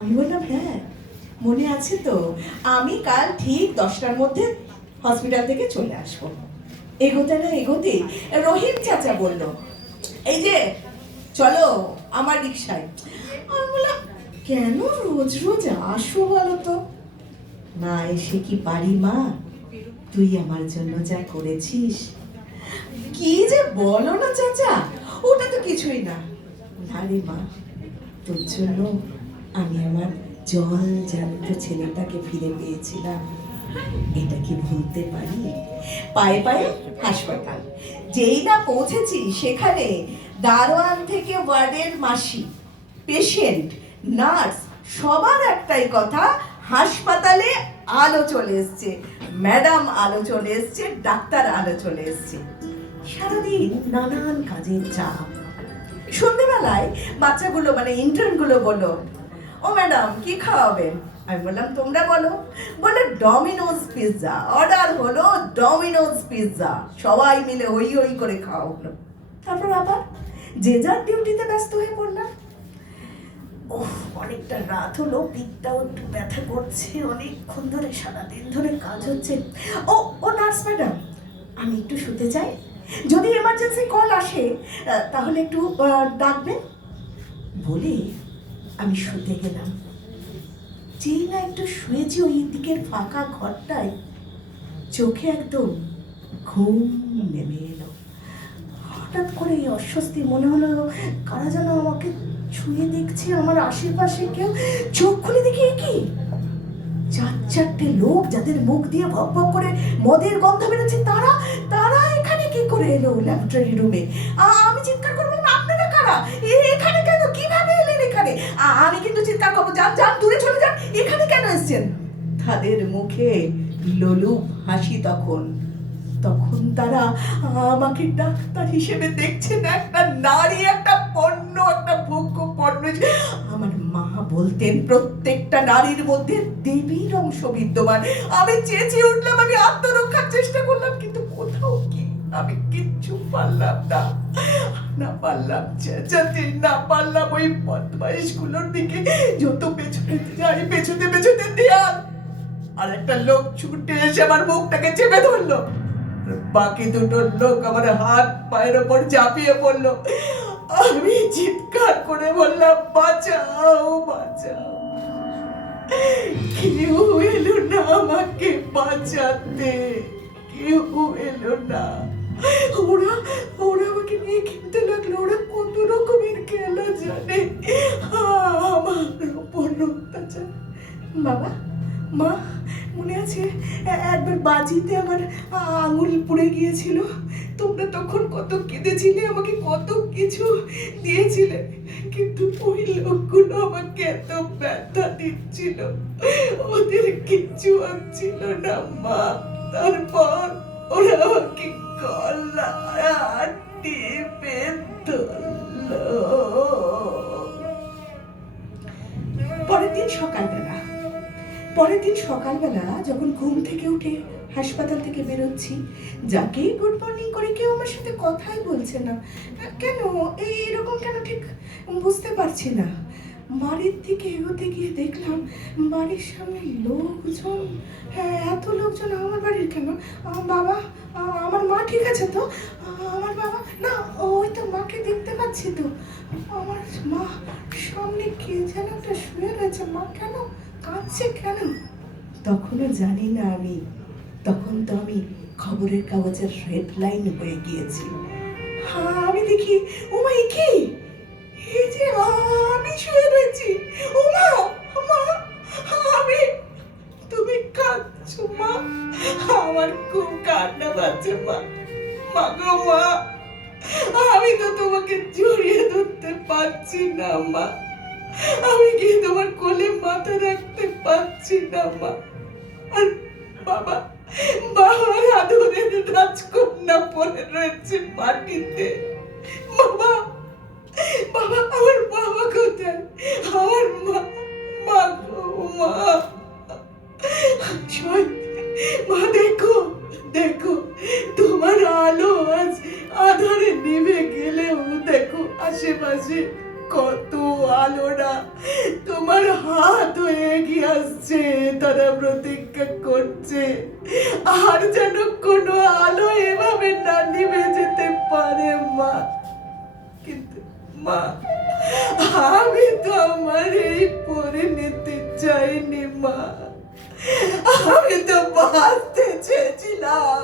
আমি বললাম হ্যাঁ মনে আছে তো। আমি কাল ঠিক দশটার মধ্যে হসপিটাল থেকে চলে আসব। এগোতে না এগোতে রহিম চাচা বলল, এই যে, চলো আমার রিক্সায় আমি বললাম, কেন? রোজ রোজ আসো বলো তো। না এসে কি পারি মা? তুই আমার জন্য যা করেছিস। কি যে বলো না চাচা, ওটা তো কিছুই না। না রে মা, তোর জন্য আমি আমার জল জ্যান্ত ছেলেটাকে ফিরে পেয়েছিলাম। এটা কি ভুলতে পারি? পায়ে পায়ে হাসপাতাল। যেই না পৌঁছেছি সেখানে দারোয়ান থেকে ওয়ার্ডের মাসি, পেশেন্ট, নার্স সবার একটাই কথা, হাসপাতালে আলো চলে এসছে। ম্যাডাম আলো চলে এসছে, ডাক্তার আলো চলে এসছে। সারাদিন নানান কাজের চাপ। সন্ধেবেলায় বাচ্চাগুলো মানে ইন্টার্নগুলো বলল ও ম্যাডাম, কি খাওয়াবেন আমি বললাম, তোমরা বলো। বলে ডমিনোজ পিৎজা অর্ডার হলো ডমিনোজ পিৎজা সবাই মিলে হই হই করে খাওয়া হলো। তারপর আবার যে যার ডিউটিতে ব্যস্ত হয়ে পড়লাম। ওহ অনেকটা রাত হলো পিঠটাও একটু ব্যথা করছে। অনেকক্ষণ ধরে, সারাদিন ধরে কাজ হচ্ছে। ও ও নার্স ম্যাডাম, আমি একটু শুতে চাই। যদি এমার্জেন্সি কল আসে তাহলে একটু ডাকবেন? বলে আমি শুতে গেলাম। যেই না একটু শুয়েছি ওই দিকের ফাঁকা ঘরটায়, চোখে একদম ঘুম নেমে এলো। হঠাৎ করে এই অস্বস্তি মনে হলো, কারা যেন আমাকে ছুঁয়ে দেখছে, আমার আশেপাশে কেউ চোখ খুলে দেখি কি? চার চারটে লোক যাদের মুখ দিয়ে ভক ভক করে মদের গন্ধ বেরোচ্ছে, তারা তারা এখানে কি করে এলো ল্যাবরেটরি রুমে? আমি চিৎকার করব, আপনারা কারা? এ এখানে কেন কীভাবে এলেন এখানে আ- আমি কিন্তু যান যান দূরে চলে যান। এখানে কেন এসেছেন? তাদের মুখে লোলুপ হাসি তখন। তখন তারা আমাকে ডাক্তার হিসেবে দেখছে না একটা নারী, একটা পণ্য, একটা ভোগ্য পণ্য। আমার মা বলতেন, প্রত্যেকটা নারীর মধ্যে দেবীর অংশ বিদ্যমান। আমি চেঁচিয়ে উঠলাম, আমি আত্মরক্ষার চেষ্টা করলাম, কিন্তু কোথাও কি? আমি কিচ্ছু পারলাম না। না পারলাম, চেঁচাতে না পারলাম ওই বদমাইশগুলোর দিকে। যত পেছনে যাই, পেছনে পেছনে দেয়াল। আর একটা লোক ছুটে এসে আমার মুখটাকে চেপে ধরলো। বাকি দুটো লোক আমার হাত, পায়ের ওপর চাপিয়ে পড়ল। আমি চিৎকার করে বললাম, বাঁচাও বাঁচাও। কেউ এলো না আমাকে বাঁচাতে। কেউ এলো না। ওরা ওরা আমাকে নিয়ে খেলতে খেলা জানে? আমার উপর অত্যাচার। বাবা, মা, মনে আছে? একবার বাজিতে আমার আঙুল পুড়ে গিয়েছিল। তোমরা তখন কত কেঁদেছিলে, আমাকে কত কিছু দিয়েছিলে। কিন্তু ওই লোকগুলো আমাকে এত ব্যথা দিচ্ছিল। ওদের কিচ্ছু হচ্ছিল না, মা। তারপর ওরা আমাকে গলা পরের দিন সকালবেলা যখন ঘুম থেকে উঠে হাসপাতাল থেকে বেরোচ্ছি যাকেই গুড মর্নিং করে কেউ আমার সাথে কথাই বলছে না। কেন? এই এরকম কেন? ঠিক বুঝতে পারছি না। বাড়ির দিকে এগোতে গিয়ে দেখলাম বাড়ির সামনে লোকজন। হ্যাঁ এত লোকজন আমার বাড়ির কেন? বাবা আমার মা ঠিক আছে তো? আমার বাবা, না, ওই তো মাকে দেখতে পাচ্ছি তো। আমার মা সামনে কে যেন একটা শুয়ে রয়েছে। মা, কেন? কাঁদছে কেন? তখনও জানি না আমি। তখন তো আমি খবরের কাগজের হেডলাইন হয়ে গিয়েছি। হ্যাঁ আমি দেখি ওমা এ কি? এই যে, আমি শুয়ে রয়েছি। ওমা মা আমি, তুমি কাঁদছো, মা। আমার খুব কান্না পাচ্ছে, মা। মা গো, মা, আমি তো তোমাকে জড়িয়ে ধরতে পারছি না, মা। আমি কি তোমার কোলে মাথা রাখতে পারছি না, মা। আর বাবা বাবার আদরের রাজকন্যা পড়ে রয়েছে মাটিতে। বাবা বাবা, আমার বাবা কোথায়? আমার মা মা গো, মা। মা, দেখো দেখো, তোমার আলো আজ আধারে নিভে গেলেও দেখো, আশেপাশে কত আলোরা তোমার হাত হয়ে এগিয়ে তারা প্রতীক্ষা করছে। আর যেন কোনো আলো এভাবে না নিভে যেতে পারে, মা। কিন্তু, মা, আমি তো আমার এই পরিণতি চাইনি, মা। আমি তো বাঁচতে চেয়েছিলাম।